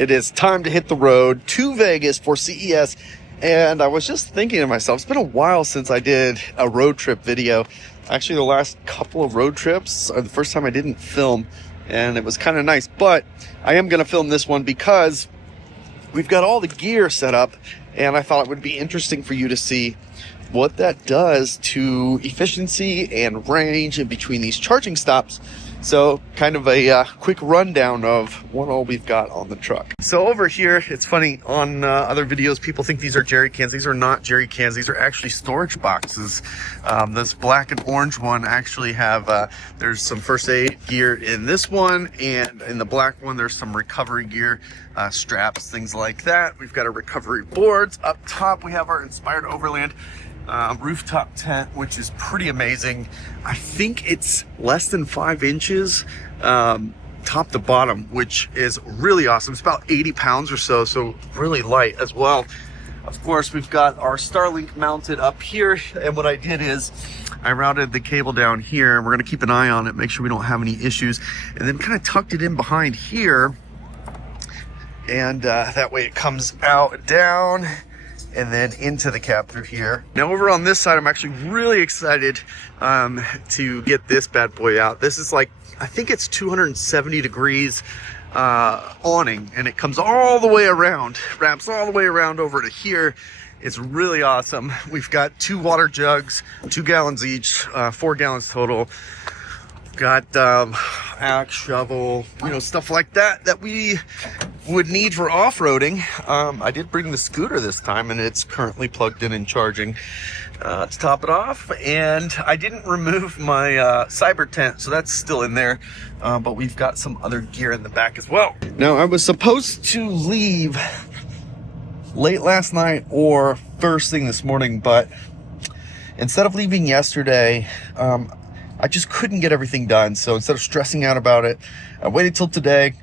It is time to hit the road to Vegas for CES. And I was just thinking to myself, it's been a while since I did a road trip video. Actually, the last couple of road trips are the first time I didn't film, and it was kind of nice. But I am going to film this one because we've got all the gear set up, and I thought it would be interesting for you to see what that does to efficiency and range in between these charging stops. So kind of a quick rundown of what all we've got on the truck. So over here, it's funny, on other videos, people think these are jerry cans. These are not jerry cans. These are actually storage boxes. This black and orange one actually have, there's some first aid gear in this one, and in the black one, there's some recovery gear, straps, things like that. We've got our recovery boards. Up top, we have our Inspired Overland rooftop tent, which is pretty amazing. I think it's less than 5 inches top to bottom, which is really awesome. It's about 80 pounds or so, so really light as well. Of course, we've got our Starlink mounted up here, and what I did is I routed the cable down here, and we're going to keep an eye on it, make sure we don't have any issues, and then kind of tucked it in behind here, and that way it comes out down and then into the cab through here. Now over on this side, I'm actually really excited to get this bad boy out. This is like, I think it's 270 degrees awning, and it comes all the way around, wraps all the way around over to here. It's really awesome. We've got 2 water jugs, 2 gallons each, 4 gallons total. Got axe, shovel, stuff like that we would need for off-roading. I did bring the scooter this time, and it's currently plugged in and charging to top it off. And I didn't remove my cyber tent, so that's still in there, but we've got some other gear in the back as well. Now, I was supposed to leave late last night or first thing this morning, but instead of leaving yesterday, I just couldn't get everything done. So instead of stressing out about it, I waited till today,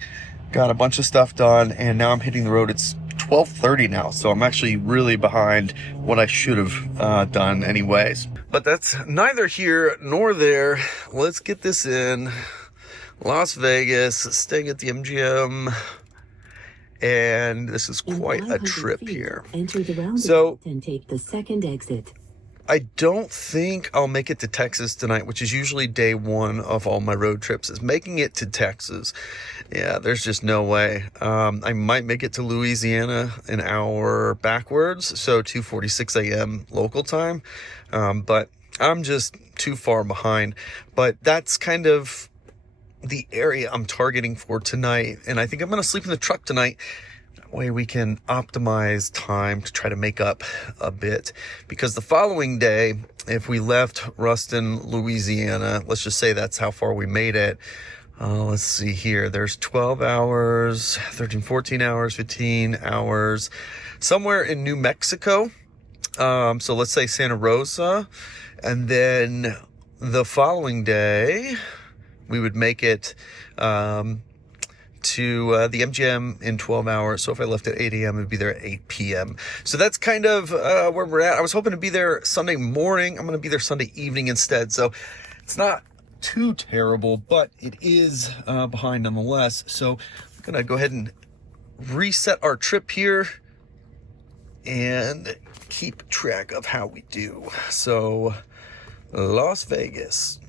got a bunch of stuff done, and now I'm hitting the road. It's 12:30 now, so I'm actually really behind what I should have done anyways. But that's neither here nor there. Let's get this in. Las Vegas, staying at the MGM, and this is quite a trip here. Enter the roundabout so and take the second exit. I don't think I'll make it to Texas tonight, which is usually day one of all my road trips, is making it to Texas. Yeah, there's just no way. I might make it to Louisiana an hour backwards, so 2:46 a.m. local time, but I'm just too far behind. But that's kind of the area I'm targeting for tonight, and I think I'm going to sleep in the truck tonight. Way we can optimize time to try to make up a bit, because the following day, if we left Ruston, Louisiana, let's just say that's how far we made it. Let's see here. There's 12 hours, 13, 14 hours, 15 hours, somewhere in New Mexico. So let's say Santa Rosa. And then the following day, we would make it, to the MGM in 12 hours. So if I left at 8 a.m., it'd be there at 8 p.m. So that's kind of where we're at. I was hoping to be there Sunday morning. I'm going to be there Sunday evening instead. So it's not too terrible, but it is behind nonetheless. So I'm going to go ahead and reset our trip here and keep track of how we do. So Las Vegas.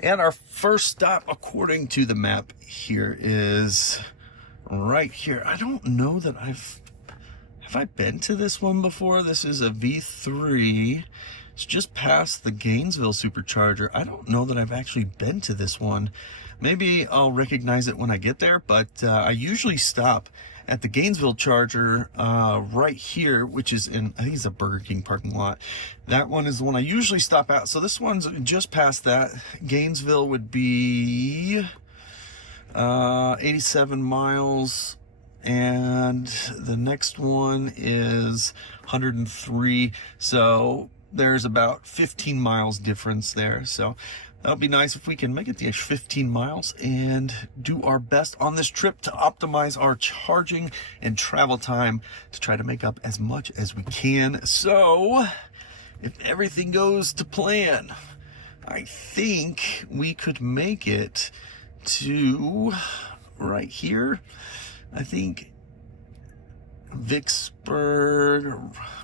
And our first stop, according to the map here, is right here. I don't know that have I been to this one before? This is a V3. It's just past the Gainesville Supercharger. I don't know that I've actually been to this one. Maybe I'll recognize it when I get there, but I usually stop at the Gainesville Charger right here, which is in, I think it's a Burger King parking lot. That one is the one I usually stop at. So this one's just past that. Gainesville would be 87 miles. And the next one is 103. So there's about 15 miles difference there. So that'll be nice if we can make it the extra 15 miles and do our best on this trip to optimize our charging and travel time to try to make up as much as we can. So if everything goes to plan, I think we could make it to right here. I think Vicksburg,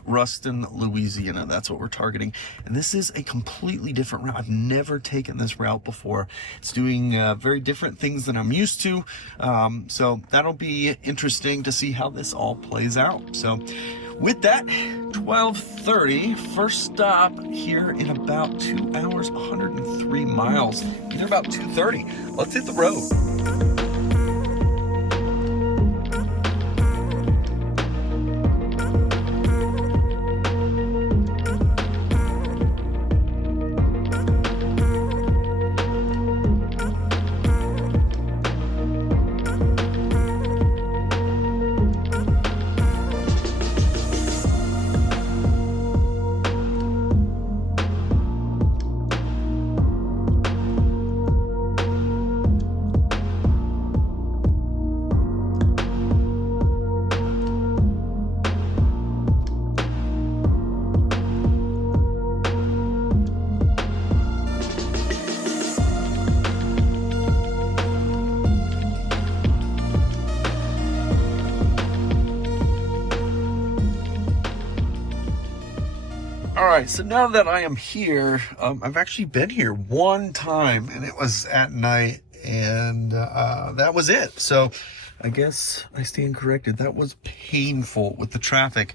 Ruston, Louisiana. That's what we're targeting. And this is a completely different route. I've never taken this route before. It's doing very different things than I'm used to. So that'll be interesting to see how this all plays out. So with that, 12:30, first stop here in about 2 hours, 103 miles. They're about 2:30. Let's hit the road. All right, so now that I am here, I've actually been here one time, and it was at night, and that was it. So I guess I stand corrected. That was painful with the traffic.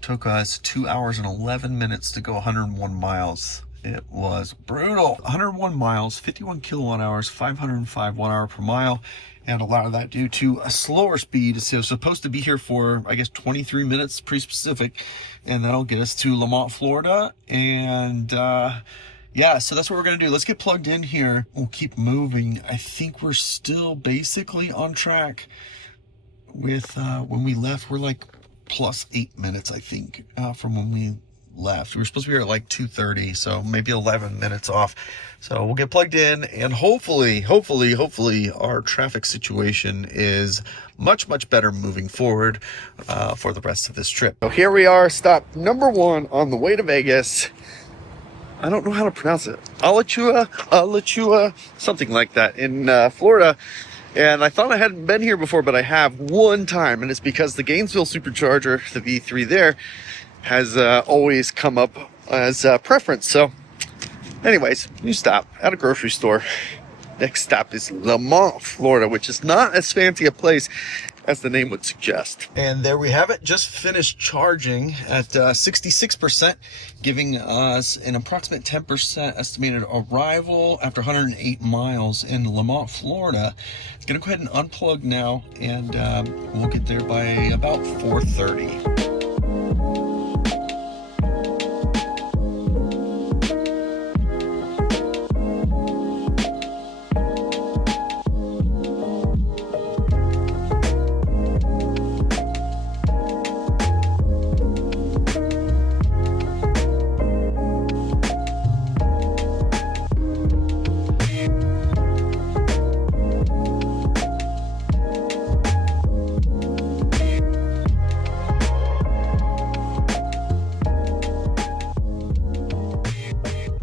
Took us 2 hours and 11 minutes to go 101 miles. It was brutal. 101 miles, 51 kilowatt hours, 505 watt-hour per mile, and a lot of that due to a slower speed. So I was supposed to be here for, I guess, 23 minutes pre-specific, and that'll get us to Lamont, Florida. And yeah, so that's what we're gonna do. Let's get plugged in here. We'll keep moving. I think we're still basically on track with when we left. We're like plus 8 minutes, I think, from when we left. We were supposed to be here at like 2:30, so maybe 11 minutes off. So we'll get plugged in, and hopefully our traffic situation is much better moving forward for the rest of this trip. So here we are, stop number 1 on the way to Vegas. I don't know how to pronounce it. Alachua, something like that, in Florida. And I thought I hadn't been here before, but I have one time, and it's because the Gainesville Supercharger, the V3 there, has always come up as a preference. So anyways, new stop at a grocery store. Next stop is Lamont, Florida, which is not as fancy a place as the name would suggest. And there we have it. Just finished charging at 66%, giving us an approximate 10% estimated arrival after 108 miles in Lamont, Florida. It's gonna go ahead and unplug now, and we'll get there by about 4:30.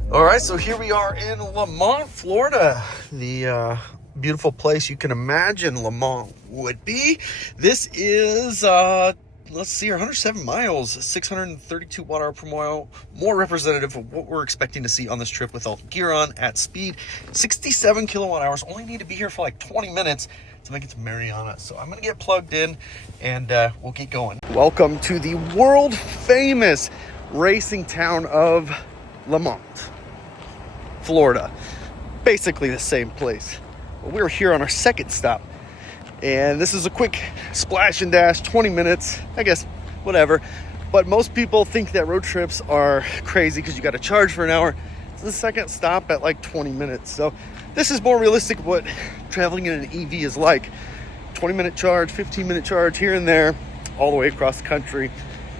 All right, so here we are in Lamont, Florida, the beautiful place you can imagine Lamont would be. This is, let's see, 107 miles, 632 watt-hour per mile, more representative of what we're expecting to see on this trip with all the gear on at speed. 67 kilowatt hours, only need to be here for like 20 minutes to make it to Mariana. So I'm gonna get plugged in, and we'll get going. Welcome to the world famous racing town of Lamont, Florida. Basically the same place. But we're here on our second stop, and this is a quick splash and dash, 20 minutes, I guess, whatever. But most people think that road trips are crazy because you got to charge for an hour. It's the second stop at like 20 minutes. So this is more realistic what traveling in an EV is like. 20-minute charge, 15-minute charge here and there, all the way across the country.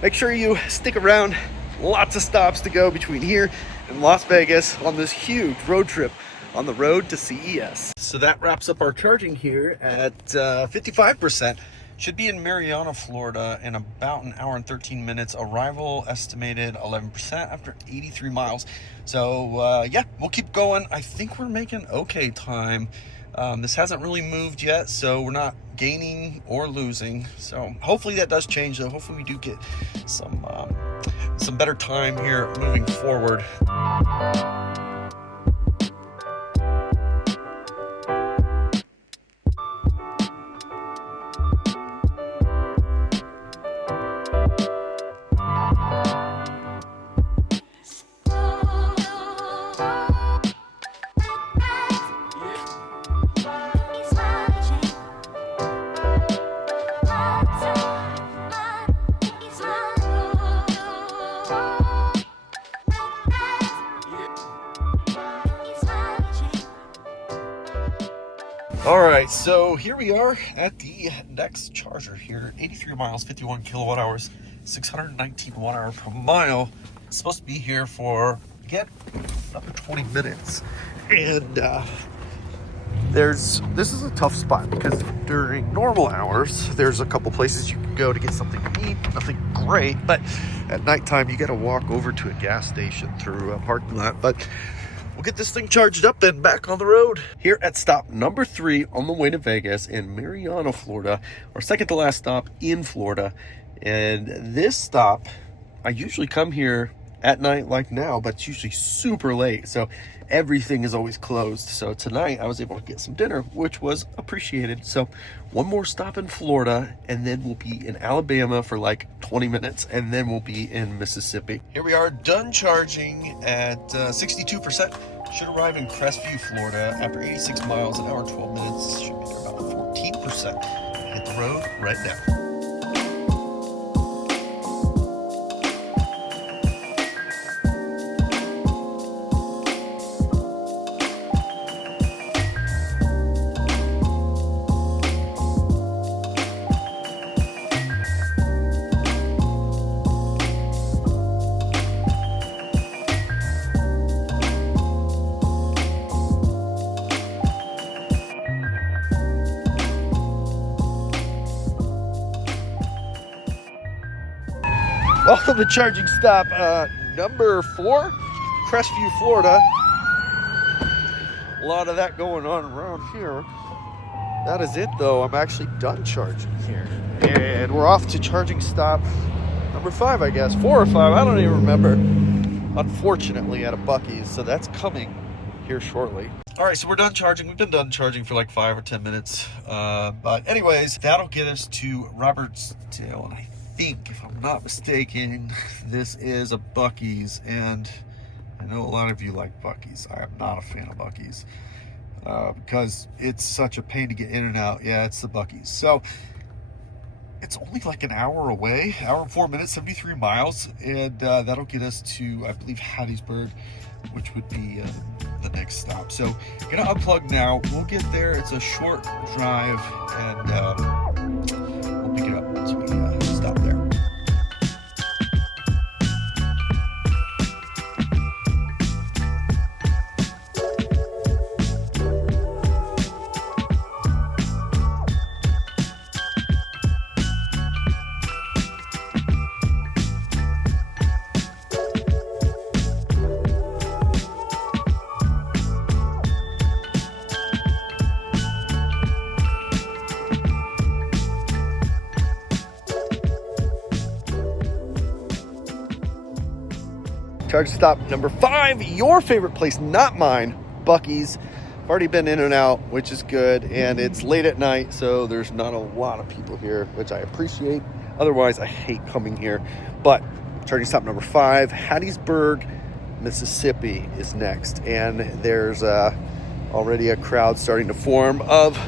Make sure you stick around. Lots of stops to go between here and Las Vegas on this huge road trip on the road to CES. So that wraps up our charging here at 55%. Should be in Mariana, Florida in about an hour and 13 minutes. Arrival estimated 11% after 83 miles. So yeah, we'll keep going. I think we're making okay time. This hasn't really moved yet, so we're not gaining or losing. So hopefully that does change, though. Hopefully we do get some better time here moving forward. All right, so here we are at the next charger here, 83 miles, 51 kilowatt hours, 619 watt hour per mile. It's supposed to be here for, again, another 20 minutes. And this is a tough spot because during normal hours, there's a couple places you can go to get something to eat, nothing great, but at nighttime, you got to walk over to a gas station through a parking lot. But we'll get this thing charged up and back on the road. Here at stop number 3 on the way to Vegas in Marianna, Florida, our second to last stop in Florida. And this stop, I usually come here at night like now, but it's usually super late. So everything is always closed. So tonight I was able to get some dinner, which was appreciated. So one more stop in Florida, and then we'll be in Alabama for like 20 minutes, and then we'll be in Mississippi. Here we are, done charging at 62%. Should arrive in Crestview, Florida after 86 miles, an hour and 12 minutes. Should be there about 14%. Hit the road right now. Welcome to charging stop number 4, Crestview, Florida. A lot of that going on around here. That is it, though. I'm actually done charging here. And we're off to charging stop number 5, I guess. 4 or 5, I don't even remember. Unfortunately, at a Buc-ee's, so that's coming here shortly. All right, so we're done charging. We've been done charging for like 5 or 10 minutes. But anyways, that'll get us to Robertsdale, and I think, if I'm not mistaken, this is a Buc-ee's, and I know a lot of you like Buc-ee's. I am not a fan of Buc-ee's because it's such a pain to get in and out. Yeah, it's the Buc-ee's. So it's only like an hour away, hour and 4 minutes, 73 miles, and that'll get us to, I believe, Hattiesburg, which would be the next stop. So gonna unplug now. We'll get there. It's a short drive, and we'll pick it up once we stop there. Charge stop number 5, your favorite place, not mine, Buc-ee's. I've already been in and out, which is good, and it's late at night, so there's not a lot of people here, which I appreciate. Otherwise, I hate coming here. But charging stop number 5, Hattiesburg, Mississippi is next, and there's already a crowd starting to form of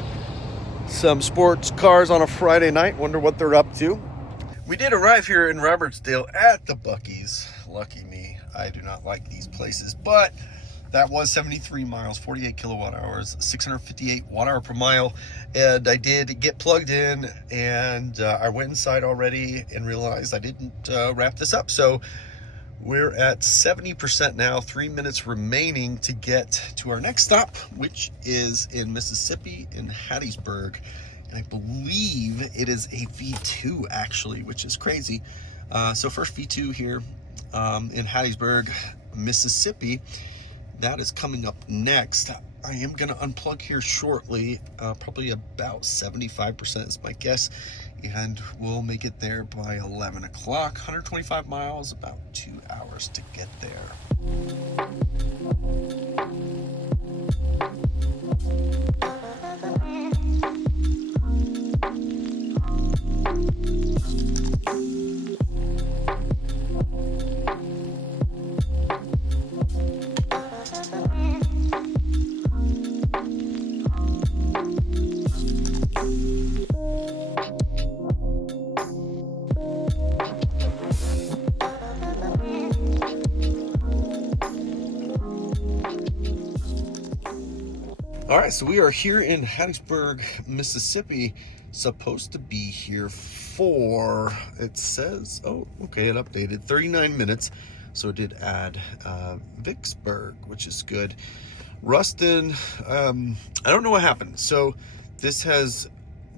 some sports cars on a Friday night. Wonder what they're up to. We did arrive here in Robertsdale at the Buc-ee's. Lucky me, I do not like these places, but that was 73 miles, 48 kilowatt hours, 658 watt hour per mile. And I did get plugged in, and I went inside already and realized I didn't wrap this up. So we're at 70% now, 3 minutes remaining to get to our next stop, which is in Mississippi in Hattiesburg. And I believe it is a V2 actually, which is crazy. So first V2 here in Hattiesburg, Mississippi. that is coming up next. I am going to unplug here shortly, probably about 75% is my guess, and we'll make it there by 11 o'clock. 125 miles, about 2 hours to get there. All right, so we are here in Hattiesburg, Mississippi. Supposed to be here for, it says, oh, okay, it updated, 39 minutes. So it did add Vicksburg, which is good. Ruston, I don't know what happened. So this has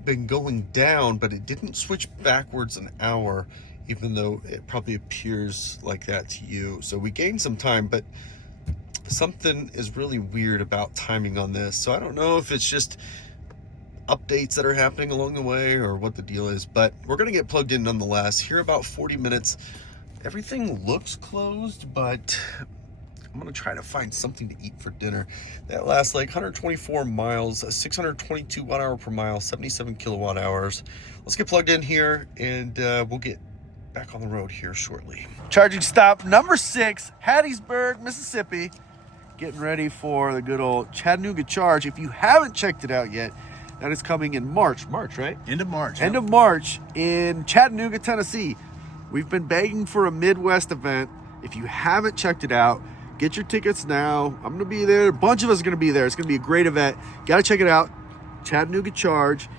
been going down, but it didn't switch backwards an hour, even though it probably appears like that to you. So we gained some time, but something is really weird about timing on this. So I don't know if it's just updates that are happening along the way or what the deal is, but we're going to get plugged in nonetheless. Here about 40 minutes. Everything looks closed, but I'm going to try to find something to eat for dinner. That lasts like 124 miles, 622 watt-hour per mile, 77 kilowatt hours. Let's get plugged in here, and we'll get back on the road here shortly. Charging stop number 6, Hattiesburg, Mississippi. Getting ready for the good old Chattanooga charge. If you haven't checked it out yet, that is coming in March, right? End of March. End of March in Chattanooga, Tennessee. We've been begging for a Midwest event. If you haven't checked it out, get your tickets now. I'm going to be there. A bunch of us are going to be there. It's going to be a great event. Got to check it out. Chattanooga charge.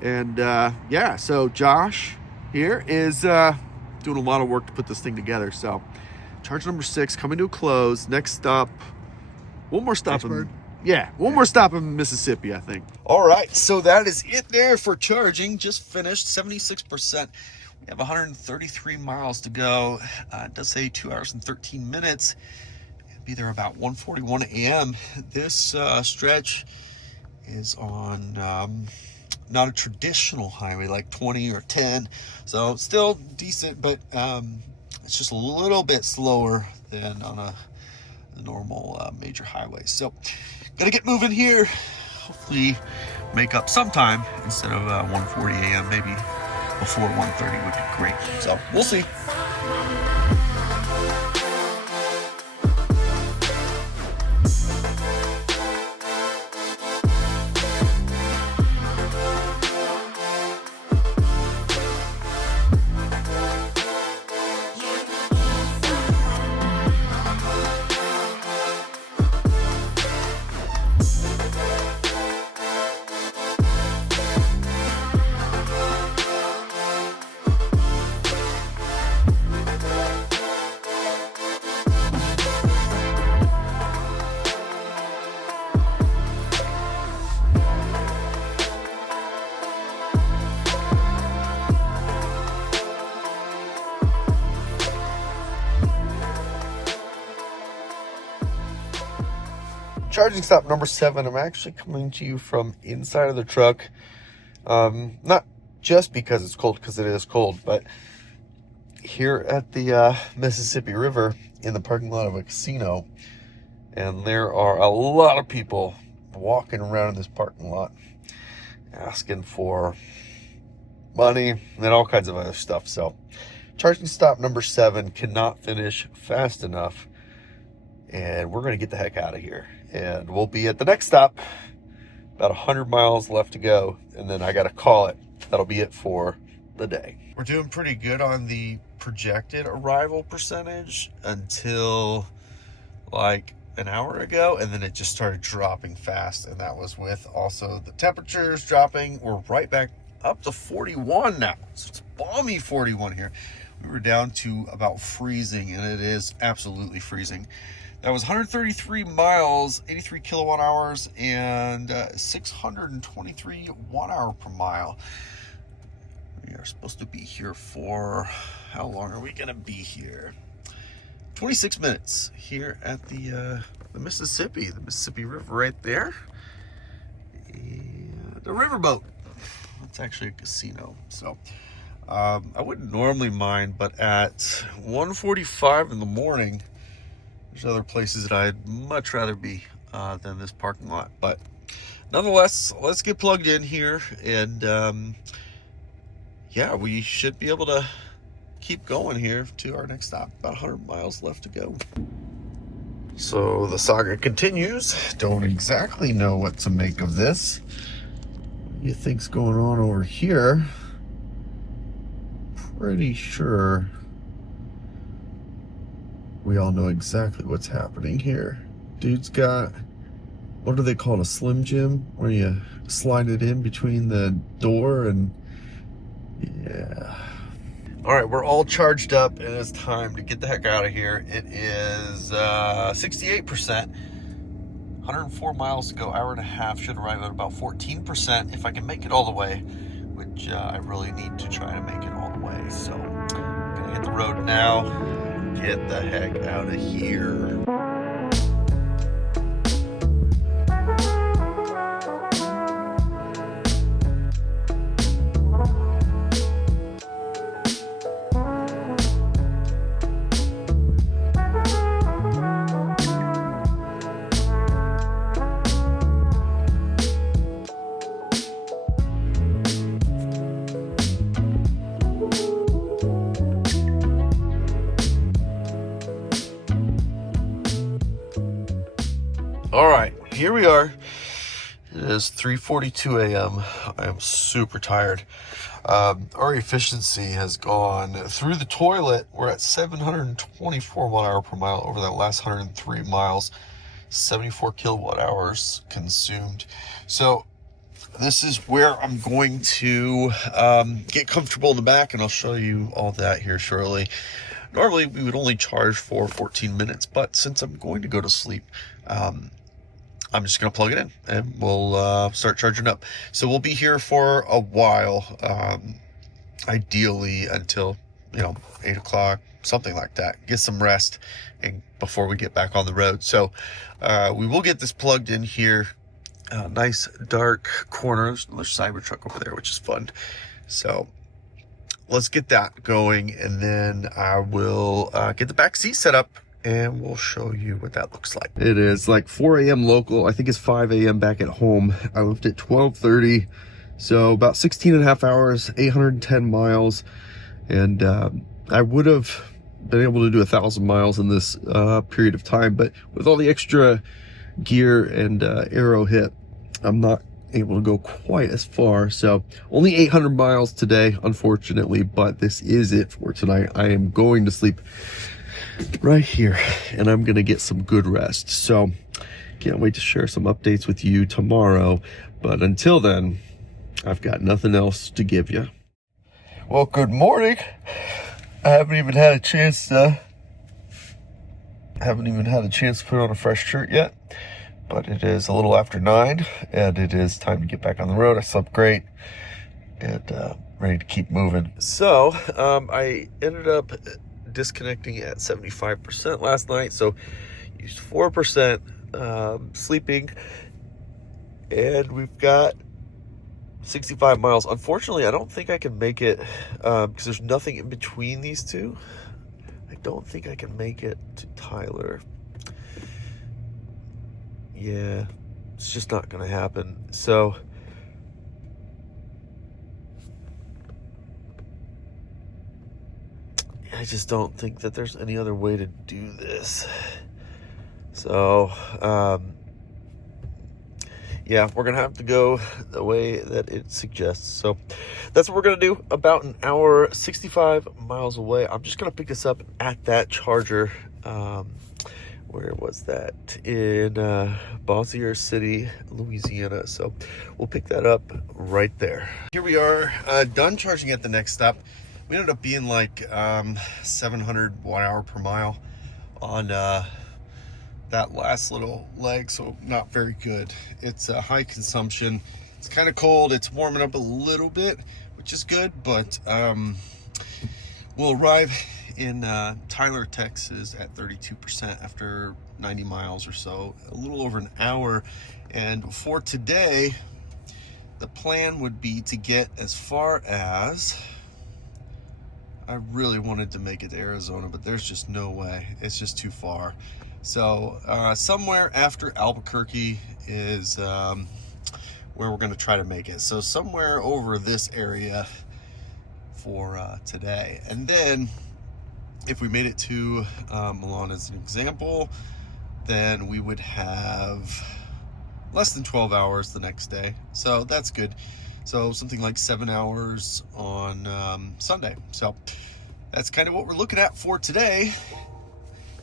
And yeah, so Josh here is doing a lot of work to put this thing together. So charge number 6 coming to a close. Next stop, one more stop Pittsburgh? one more stop in Mississippi, I think. All right, so that is it there for charging. Just finished 76%. We have 133 miles to go. It does say 2 hours and 13 minutes. It'll be there about 1:41 a.m. This stretch is on not a traditional highway like 20 or 10, so still decent, but it's just a little bit slower than on a normal major highway. So gotta get moving here. Hopefully make up sometime instead of 1:40 a.m. maybe before 1:30 would be great. So we'll see. Charging stop number 7. I'm actually coming to you from inside of the truck. Not just because it's cold, because it is cold, but here at the Mississippi River in the parking lot of a casino. And there are a lot of people walking around in this parking lot asking for money and all kinds of other stuff. So charging stop number 7 cannot finish fast enough. And we're going to get the heck out of here. And we'll be at the next stop. About 100 miles left to go. And then I got to call it. That'll be it for the day. We're doing pretty good on the projected arrival percentage until like an hour ago. And then it just started dropping fast. And that was with also the temperatures dropping. We're right back up to 41 now. So it's balmy 41 here. We were down to about freezing, and it is absolutely freezing. That was 133 miles, 83 kilowatt hours, and 623 watt hour per mile. We are supposed to be here for, how long are we going to be here? 26 minutes here at the Mississippi River right there. And the riverboat. It's actually a casino. So I wouldn't normally mind, but at 1:45 in the morning, there's other places that I'd much rather be than this parking lot. But nonetheless, let's get plugged in here, and yeah, we should be able to keep going here to our next stop. About 100 miles left to go. So the saga continues. Don't exactly know what to make of this. What do you think's going on over here? Pretty sure we all know exactly what's happening here. Dude's got, what do they call it, a Slim Jim, where you slide it in between the door, and yeah. All right, we're all charged up, and it's time to get the heck out of here. It is 68%, 104 miles to go, hour and a half. Should arrive at about 14% if I can make it all the way, which I really need to try to make it all the way. So I'm gonna hit the road now, get the heck out of here. All right, here we are. It is 3:42 a.m. I am super tired. Our efficiency has gone through the toilet. We're at 724 watt-hour/mile over that last 103 miles, 74 kilowatt hours consumed. So this is where I'm going to get comfortable in the back, and I'll show you all that here shortly. Normally, we would only charge for 14 minutes, but since I'm going to go to sleep, I'm just going to plug it in, and we'll start charging up. So we'll be here for a while, ideally until, 8 o'clock, something like that. Get some rest and before we get back on the road. So we will get this plugged in here. Nice dark corner. There's another Cybertruck over there, which is fun. So let's get that going, and then I will get the back seat set up, and we'll show you what that looks like. It is like 4 a.m. local. I think it's 5 a.m. back at home. I left at 12:30, so about 16 and a half hours, 810 miles, and I would have been able to do 1,000 miles in this period of time, but with all the extra gear and aero hit, I'm not able to go quite as far. So only 800 miles today, unfortunately, but this is it for tonight. I am going to sleep right here, and I'm gonna get some good rest. So can't wait to share some updates with you tomorrow, but until then, I've got nothing else to give you. Well, good morning. I haven't even had a chance to put on a fresh shirt yet, but it is a little after 9, and it is time to get back on the road. I slept great, and ready to keep moving. So I ended up disconnecting at 75% last night, so used 4% sleeping, and we've got 65 miles. Unfortunately, I don't think I can make it because there's nothing in between these two. I don't think I can make it to Tyler. Yeah, it's just not gonna happen. So I just don't think that there's any other way to do this. So, yeah, we're going to have to go the way that it suggests. So that's what we're going to do. About an hour, 65 miles away. I'm just going to pick this up at that charger. Where was that? In Bossier City, Louisiana. So we'll pick that up right there. Here we are, done charging at the next stop. We ended up being like 700 watt-hour/mile on that last little leg, so not very good. It's a high consumption. It's kind of cold. It's warming up a little bit, which is good, but we'll arrive in Tyler, Texas at 32% after 90 miles or so, a little over an hour. And for today, the plan would be to get as far as, I really wanted to make it to Arizona, but there's just no way. It's just too far. So somewhere after Albuquerque is where we're going to try to make it. So somewhere over this area for today. And then if we made it to Milan as an example, then we would have less than 12 hours the next day. So that's good. So something like 7 hours on Sunday. So that's kind of what we're looking at for today.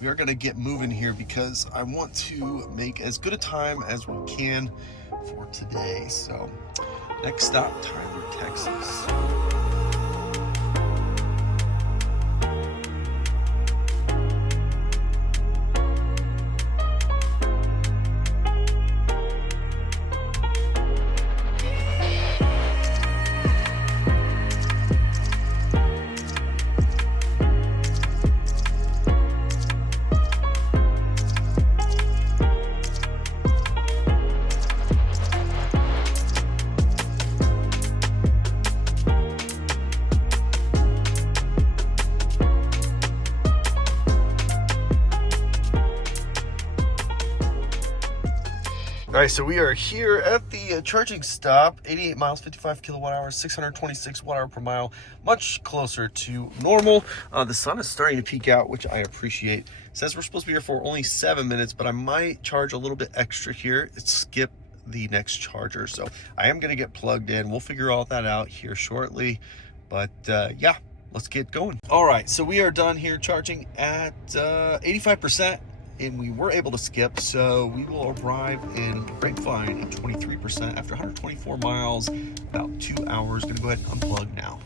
We are going to get moving here because I want to make as good a time as we can for today. So next stop, Tyler, Texas. All right, so we are here at the charging stop, 88 miles, 55 kilowatt hours, 626 watt hour per mile, much closer to normal. The sun is starting to peek out, which I appreciate. It says we're supposed to be here for only 7 minutes, but I might charge a little bit extra here. Skip the next charger. So I am gonna get plugged in. We'll figure all that out here shortly, but yeah, let's get going. All right, so we are done here charging at 85%. And we were able to skip, so we will arrive in Grapevine at 23% after 124 miles, about 2 hours. Gonna go ahead and unplug now.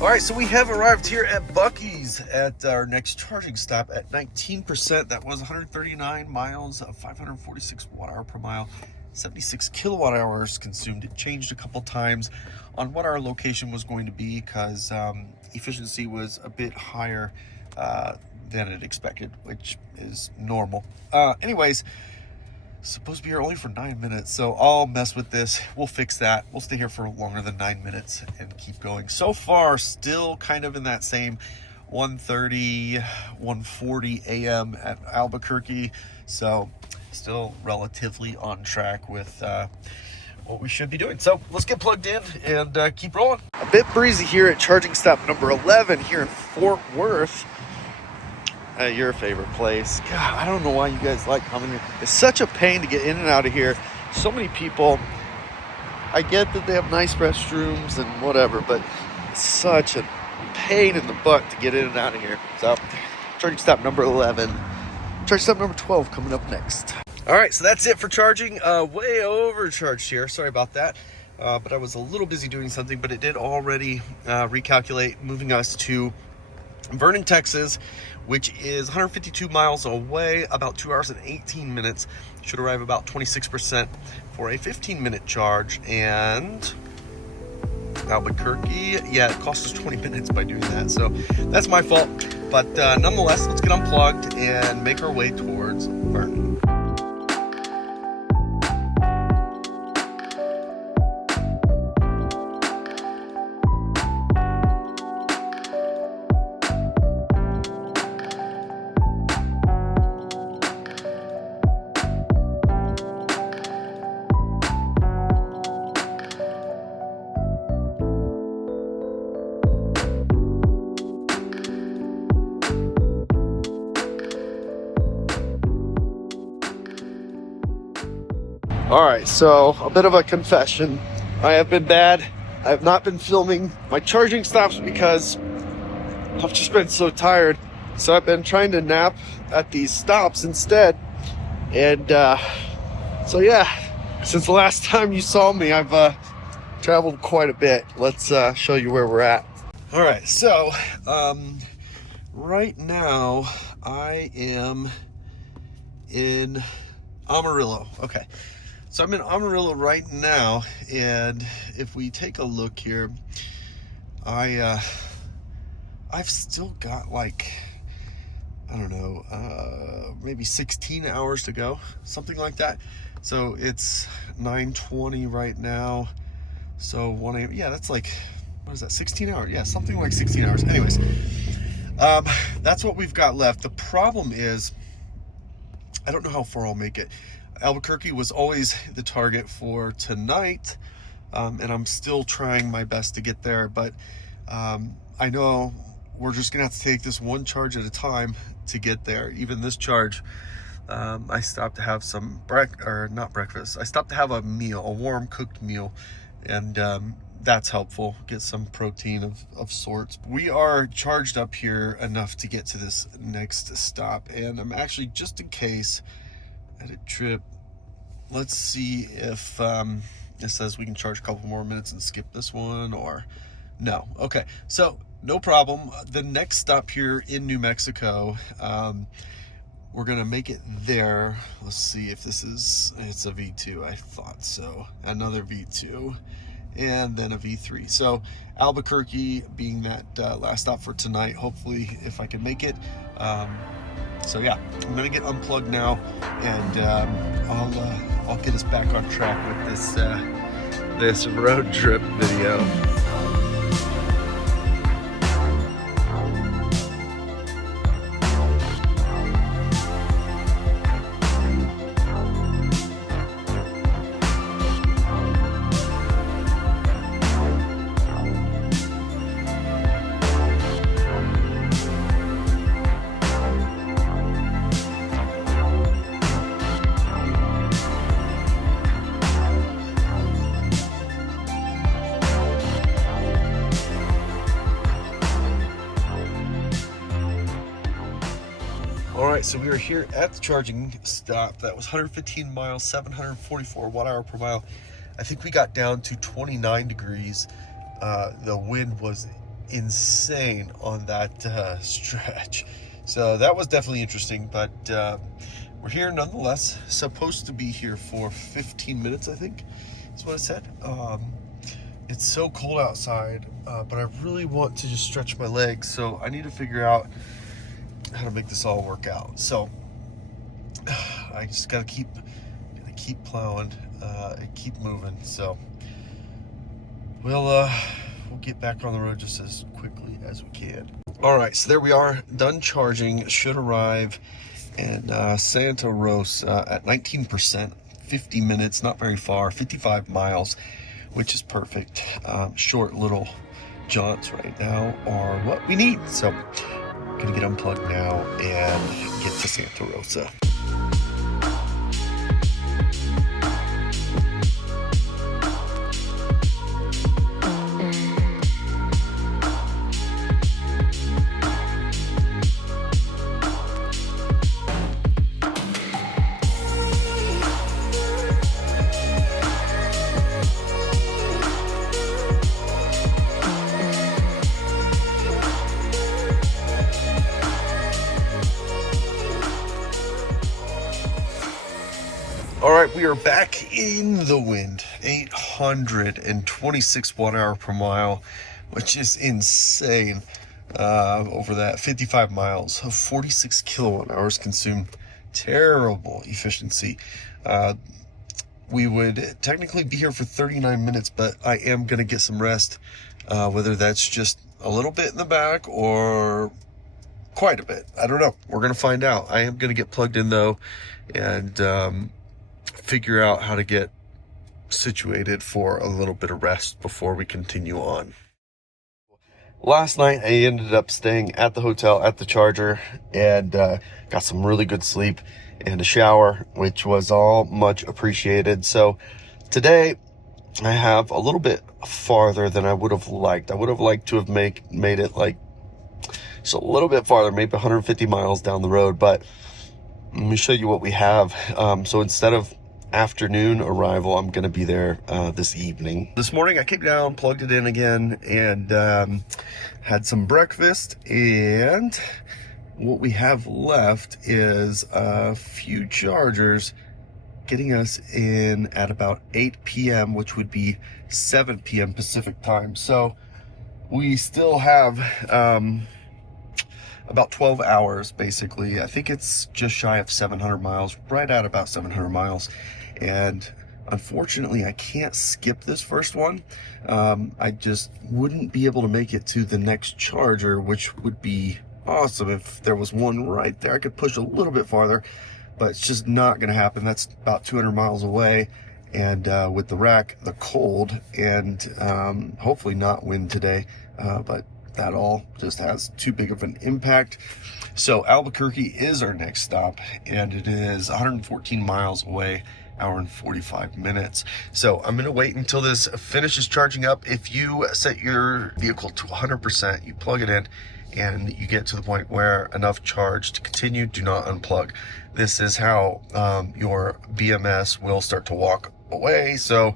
All right, so we have arrived here at Buc-ee's at our next charging stop at 19%. That was 139 miles of 546 watt hour per mile, 76 kilowatt hours consumed. It changed a couple times on what our location was going to be because efficiency was a bit higher than it expected, which is normal. Anyways, supposed to be here only for 9 minutes, so I'll mess with this. We'll fix that. We'll stay here for longer than 9 minutes and keep going. So far, still kind of in that same 1:30, 1:40 a.m. at Albuquerque, so still relatively on track with what we should be doing. So let's get plugged in and keep rolling. A bit breezy here at charging stop number 11 here in Fort Worth. Your favorite place. God, I don't know why you guys like coming here. It's such a pain to get in and out of here. So many people. I get that they have nice restrooms and whatever, but it's such a pain in the butt to get in and out of here. So, charging stop number 11. Charging stop number 12 coming up next. All right, so that's it for charging. Way overcharged here. Sorry about that. But I was a little busy doing something, but it did already recalculate, moving us to Vernon, Texas, which is 152 miles away, about 2 hours and 18 minutes. Should arrive about 26% for a 15-minute charge. And Albuquerque, yeah, it cost us 20 minutes by doing that. So that's my fault. But nonetheless, let's get unplugged and make our way towards Vernon. All right, so a bit of a confession. I have been bad. I have not been filming my charging stops because I've just been so tired. So I've been trying to nap at these stops instead. And so yeah, since the last time you saw me, I've traveled quite a bit. Let's show you where we're at. All right, so right now I am in Amarillo. Okay, so I'm in Amarillo right now, and if we take a look here, I've still got like, I don't know, maybe 16 hours to go, something like that. So it's 9:20 right now. So 1 a.m. Yeah, that's like, what is that? 16 hours? Yeah, something like 16 hours. Anyways, that's what we've got left. The problem is, I don't know how far I'll make it. Albuquerque was always the target for tonight, and I'm still trying my best to get there. But I know we're just gonna have to take this one charge at a time to get there. Even this charge, I stopped to have some not breakfast. I stopped to have a meal, a warm cooked meal, and that's helpful. Get some protein of sorts. We are charged up here enough to get to this next stop, and I'm actually, just in case, at a trip. Let's see if it says we can charge a couple more minutes and skip this one, or no. Okay, so no problem. The next stop here in New Mexico, we're gonna make it there. Let's see if this is, it's a V2. I thought so. Another V2, and then a V3. So Albuquerque being that last stop for tonight. Hopefully, if I can make it. So yeah, I'm gonna get unplugged now, and I'll get us back on track with this road trip video. All right, so we are here at the charging stop. That was 115 miles, 744 watt-hour per mile. I think we got down to 29 degrees. The wind was insane on that stretch. So that was definitely interesting, but we're here nonetheless. Supposed to be here for 15 minutes, I think. That's what it said. It's so cold outside, but I really want to just stretch my legs, so I need to figure out how to make this all work out. So I just gotta keep plowing and keep moving. So we'll get back on the road just as quickly as we can. All right, so there we are, done charging. Should arrive in Santa Rosa at 19%, 50 minutes, not very far, 55 miles, which is perfect. Short little jaunts right now are what we need. So gonna get unplugged now and get to Santa Rosa. All right, we are back in the wind. 826 watt-hour per mile, which is insane. Over that 55 miles, 46 kilowatt hours consumed. Terrible efficiency. We would technically be here for 39 minutes, but I am going to get some rest, whether that's just a little bit in the back or quite a bit. I don't know. We're going to find out. I am going to get plugged in, though, and figure out how to get situated for a little bit of rest before we continue on. Last night, I ended up staying at the hotel at the charger, and got some really good sleep and a shower, which was all much appreciated. So today I have a little bit farther than I would have liked. I would have liked to have made it like just a little bit farther, maybe 150 miles down the road. But let me show you what we have. So instead of afternoon arrival, I'm going to be there this evening. This morning I came down, plugged it in again, and had some breakfast. And what we have left is a few chargers getting us in at about 8 p.m., which would be 7 p.m. Pacific time. So we still have about 12 hours, basically. I think it's just shy of 700 miles, right at about 700 miles. And unfortunately, I can't skip this first one. I just wouldn't be able to make it to the next charger, which would be awesome if there was one right there. I could push a little bit farther, but it's just not going to happen. That's about 200 miles away. And with the rack, the cold, and hopefully not wind today, but that all just has too big of an impact. So Albuquerque is our next stop, and it is 114 miles away, hour and 45 minutes. So I'm gonna wait until this finishes charging up. If you set your vehicle to 100%, you plug it in, and you get to the point where enough charge to continue, do not unplug. This is how your BMS will start to walk away. So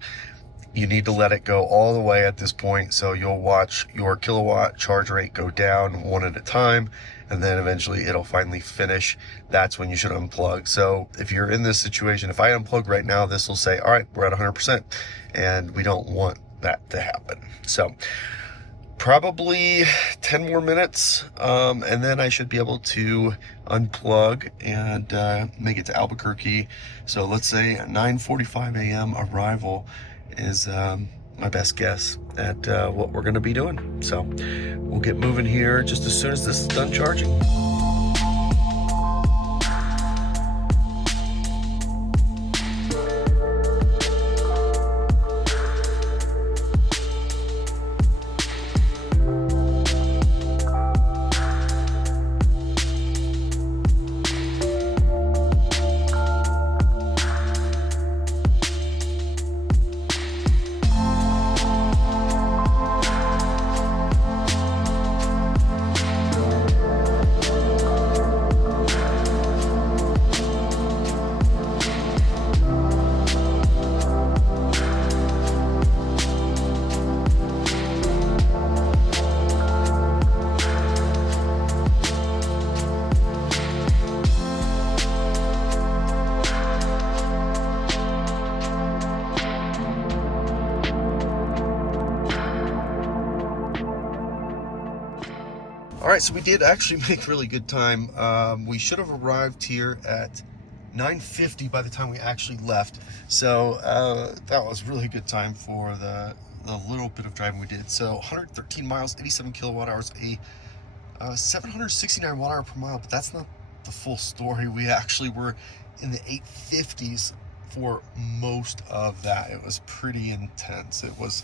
you need to let it go all the way at this point. So you'll watch your kilowatt charge rate go down one at a time, and then eventually it'll finally finish. That's when you should unplug. So if you're in this situation, if I unplug right now, this will say, all right, we're at 100%, and we don't want that to happen. So probably 10 more minutes, and then I should be able to unplug and make it to Albuquerque. So let's say a 9:45 a.m. arrival is my best guess at what we're going to be doing. So we'll get moving here just as soon as this is done charging. All right, so we did actually make really good time. We should have arrived here at 9:50 by the time we actually left. So that was really good time for the little bit of driving we did. So 113 miles, 87 kilowatt hours, a 769 watt hour per mile, but that's not the full story. We actually were in the 850s for most of that. It was pretty intense. It was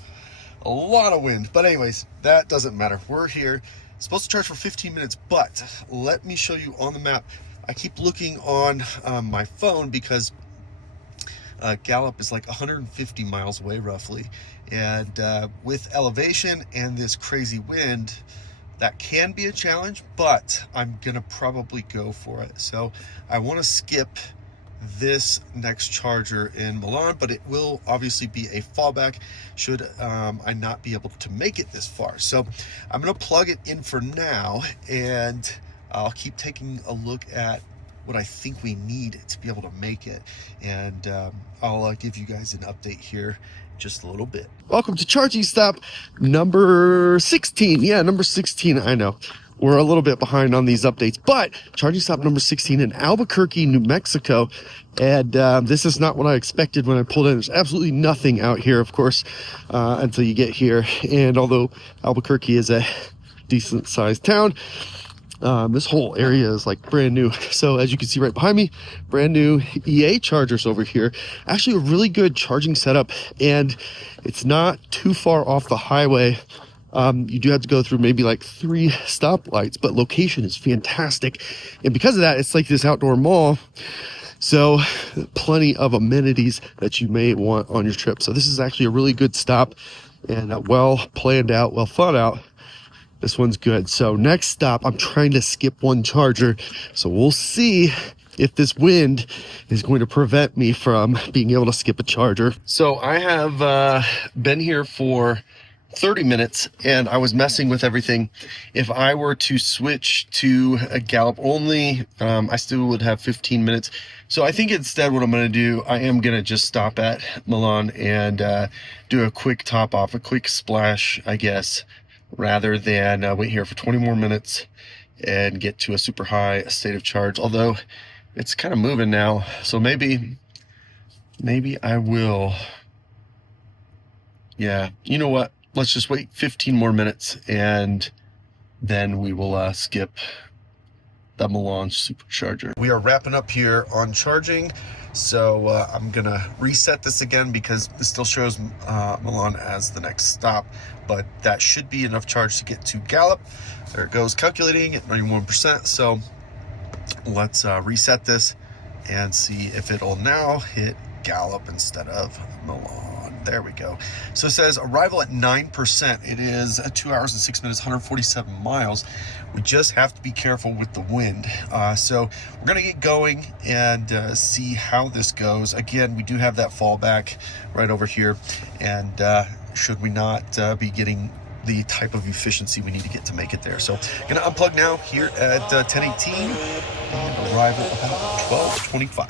a lot of wind, but anyways, that doesn't matter. We're here. Supposed to charge for 15 minutes, but let me show you on the map. I keep looking on my phone because Gallup is like 150 miles away roughly, and with elevation and this crazy wind, that can be a challenge, but I'm gonna probably go for it. So I want to skip this next charger in Milan, but it will obviously be a fallback should I not be able to make it this far. So I'm going to plug it in for now, and I'll keep taking a look at what I think we need to be able to make it, and I'll give you guys an update here in just a little bit. Welcome to charging stop number 16. Yeah, number 16. I know we're a little bit behind on these updates, but charging stop number 16 in Albuquerque, New Mexico. And this is not what I expected when I pulled in. There's absolutely nothing out here, of course, until you get here. And although Albuquerque is a decent sized town, this whole area is like brand new. So as you can see right behind me, brand new EA chargers over here. Actually a really good charging setup, and it's not too far off the highway. You do have to go through maybe like 3 stoplights, but location is fantastic. And because of that, it's like this outdoor mall. So plenty of amenities that you may want on your trip. So this is actually a really good stop, and well planned out, well thought out. This one's good. So next stop, I'm trying to skip one charger. So we'll see if this wind is going to prevent me from being able to skip a charger. So I have been here for 30 minutes and I was messing with everything. If I were to switch to a Gallup only, I still would have 15 minutes. So I think instead what I'm going to do, I am going to just stop at Milan and do a quick top off, a quick splash, I guess, rather than wait here for 20 more minutes and get to a super high state of charge. Although it's kind of moving now, so maybe I will. Yeah, you know what? Let's just wait 15 more minutes and then we will skip the Milan supercharger. We are wrapping up here on charging, so I'm gonna reset this again because it still shows Milan as the next stop, but that should be enough charge to get to Gallup. There it goes, calculating at 91%. So let's reset this and see if it'll now hit Gallup instead of Milan. There we go. So it says arrival at 9%. It is 2 hours and 6 minutes, 147 miles. We just have to be careful with the wind. So we're going to get going and see how this goes. Again, we do have that fallback right over here. And should we not be getting the type of efficiency we need to get to make it there. So going to unplug now here at 10:18 and arrival about 12:25.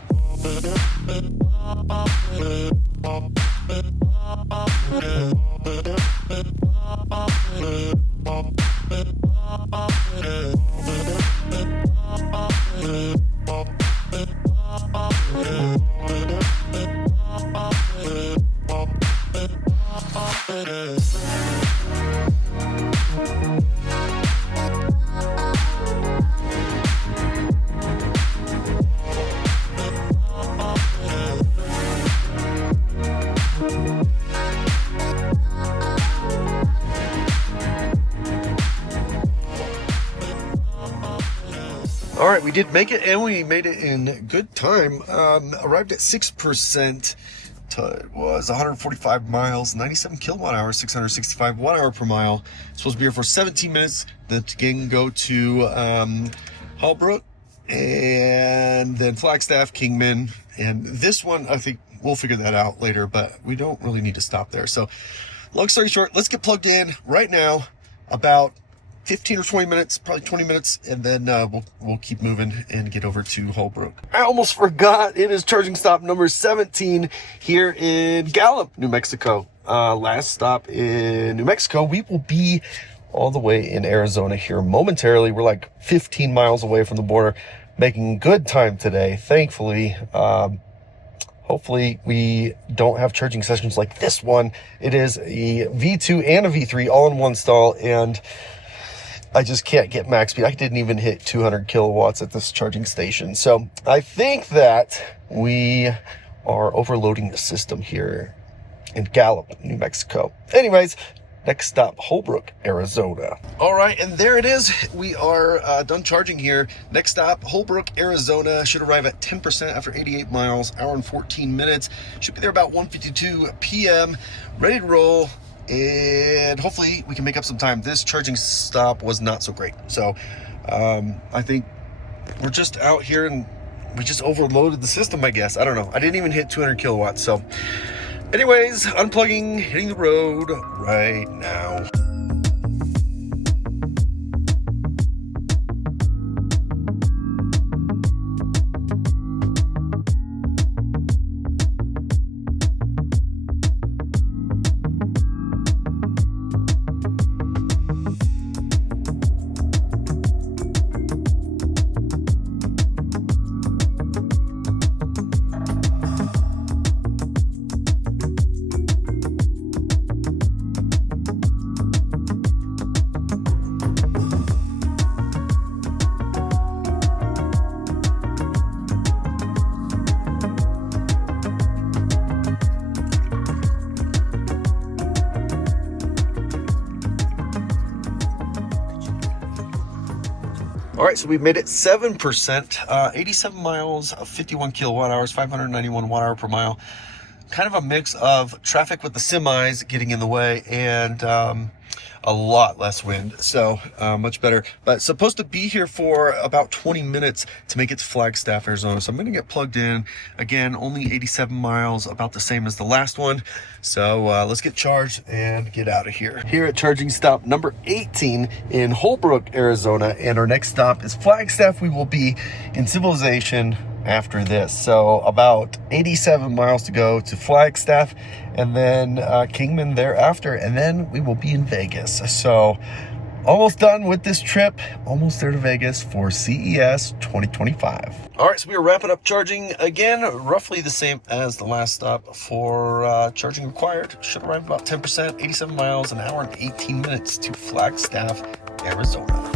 All right, we did make it, and we made it in good time. Arrived at 6%. It was 145 miles, 97 kilowatt hours, 665 watt hour per mile. Supposed to be here for 17 minutes. Then again, go to Holbrook, and then Flagstaff, Kingman, and this one I think we'll figure that out later. But we don't really need to stop there. So, long story short, let's get plugged in right now. About 15 or 20 minutes, probably 20 minutes, and then we'll keep moving and get over to Holbrook. I almost forgot, it is charging stop number 17 here in Gallup, New Mexico. Last stop in New Mexico. We will be all the way in Arizona here momentarily. We're like 15 miles away from the border, making good time today, thankfully. Hopefully we don't have charging sessions like this one. It is a V2 and a V3 all in one stall, and I just can't get max speed. I didn't even hit 200 kilowatts at this charging station. So I think that we are overloading the system here in Gallup, New Mexico. Anyways, next stop, Holbrook, Arizona. All right, and there it is. We are done charging here. Next stop, Holbrook, Arizona. Should arrive at 10% after 88 miles, hour and 14 minutes. Should be there about 1:52 p.m. Ready to roll. And hopefully we can make up some time. This charging stop was not so great. So I think we're just out here and we just overloaded the system, I guess. I don't know. I didn't even hit 200 kilowatts. So anyways, unplugging, hitting the road right now. All right, so we've made it 7%, 87 miles, 51 kilowatt hours, 591 watt hour per mile. Kind of a mix of traffic with the semis getting in the way and a lot less wind, so much better. But it's supposed to be here for about 20 minutes to make it to Flagstaff, Arizona. So I'm gonna get plugged in. Again, only 87 miles, about the same as the last one. So let's get charged and get out of here. Here at charging stop number 18 in Holbrook, Arizona, and our next stop is Flagstaff. We will be in civilization after this. So about 87 miles to go to Flagstaff, and then Kingman thereafter, and then we will be in Vegas. So almost done with this trip, almost there to Vegas for CES 2025. All right, so we are wrapping up charging again, roughly the same as the last stop for charging required. Should arrive about 10%, 87 miles, an hour and 18 minutes to Flagstaff, Arizona.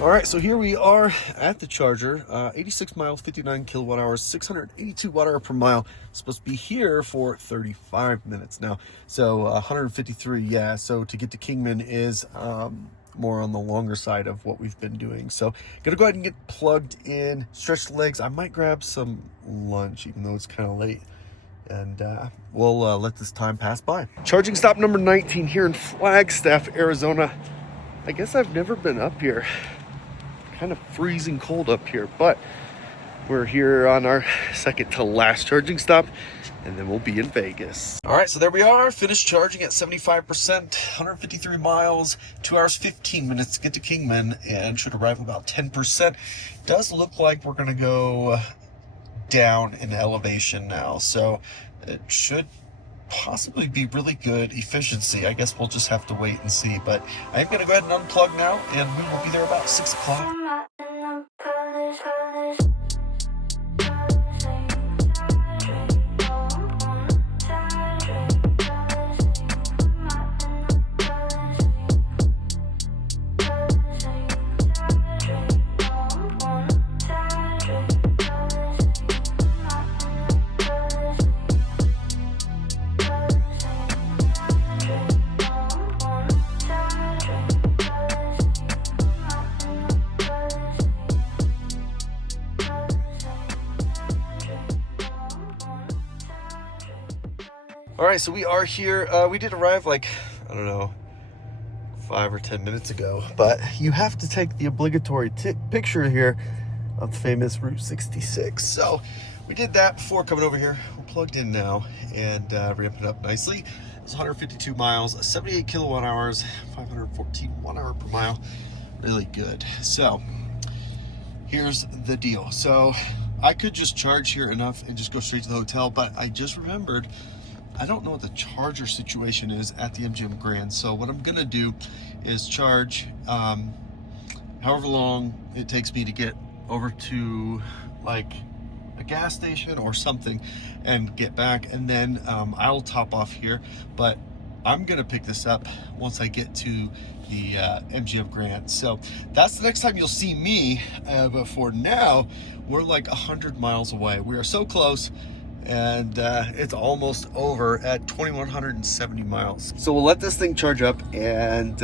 All right, so here we are at the charger, 86 miles, 59 kilowatt hours, 682 watt hour per mile. Supposed to be here for 35 minutes now. So 153, yeah. So to get to Kingman is more on the longer side of what we've been doing. So gonna go ahead and get plugged in, stretch the legs. I might grab some lunch, even though it's kind of late. And we'll let this time pass by. Charging stop number 19 here in Flagstaff, Arizona. I guess I've never been up here. Kind of freezing cold up here, but we're here on our second to last charging stop, and then we'll be in Vegas. All right, so there we are, finished charging at 75%, 153 miles, 2 hours, 15 minutes to get to Kingman, and should arrive about 10%. Does look like we're gonna go down in elevation now, so it should possibly be really good efficiency. I guess we'll just have to wait and see, but I'm gonna go ahead and unplug now, and we will be there about 6 o'clock. All right, so we are here. We did arrive like, I don't know, 5 or 10 minutes ago, but you have to take the obligatory picture here of the famous Route 66. So we did that before coming over here. We're plugged in now and ramping up nicely. It's 152 miles, 78 kilowatt hours, 514 watt hour per mile. Really good. So here's the deal. So I could just charge here enough and just go straight to the hotel, but I just remembered I don't know what the charger situation is at the MGM Grand. So what I'm gonna do is charge however long it takes me to get over to like a gas station or something and get back, and then I'll top off here. But I'm gonna pick this up once I get to the MGM Grand. So that's the next time you'll see me, but for now we're like 100 miles away. We are so close, and it's almost over at 2,170 miles. So we'll let this thing charge up, and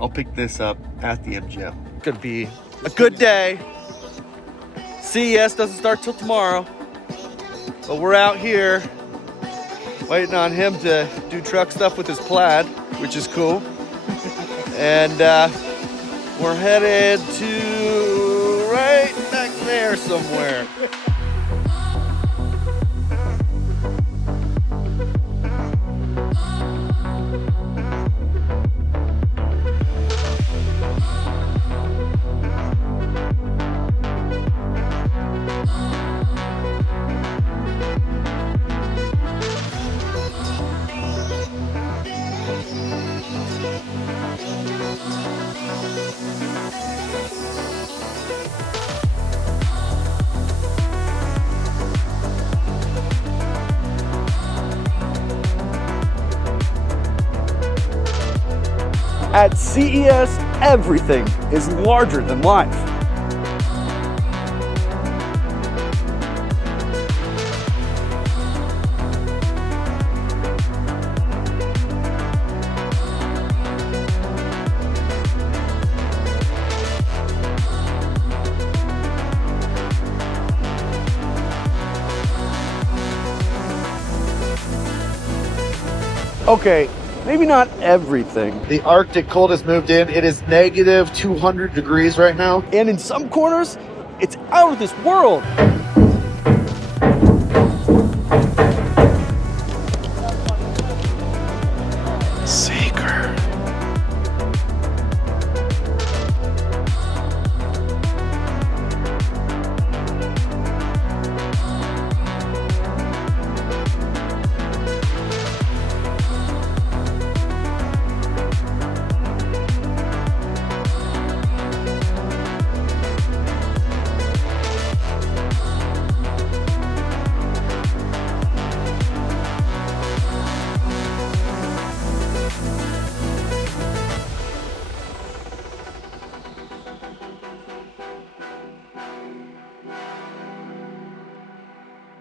I'll pick this up at the MGM. It's gonna be a good day. CES doesn't start till tomorrow, but we're out here waiting on him to do truck stuff with his Plaid, which is cool. And we're headed to right back there somewhere. At CES, everything is larger than life. Okay, maybe not everything. The Arctic cold has moved in. It is negative 200 degrees right now. And in some corners, it's out of this world. Seeker.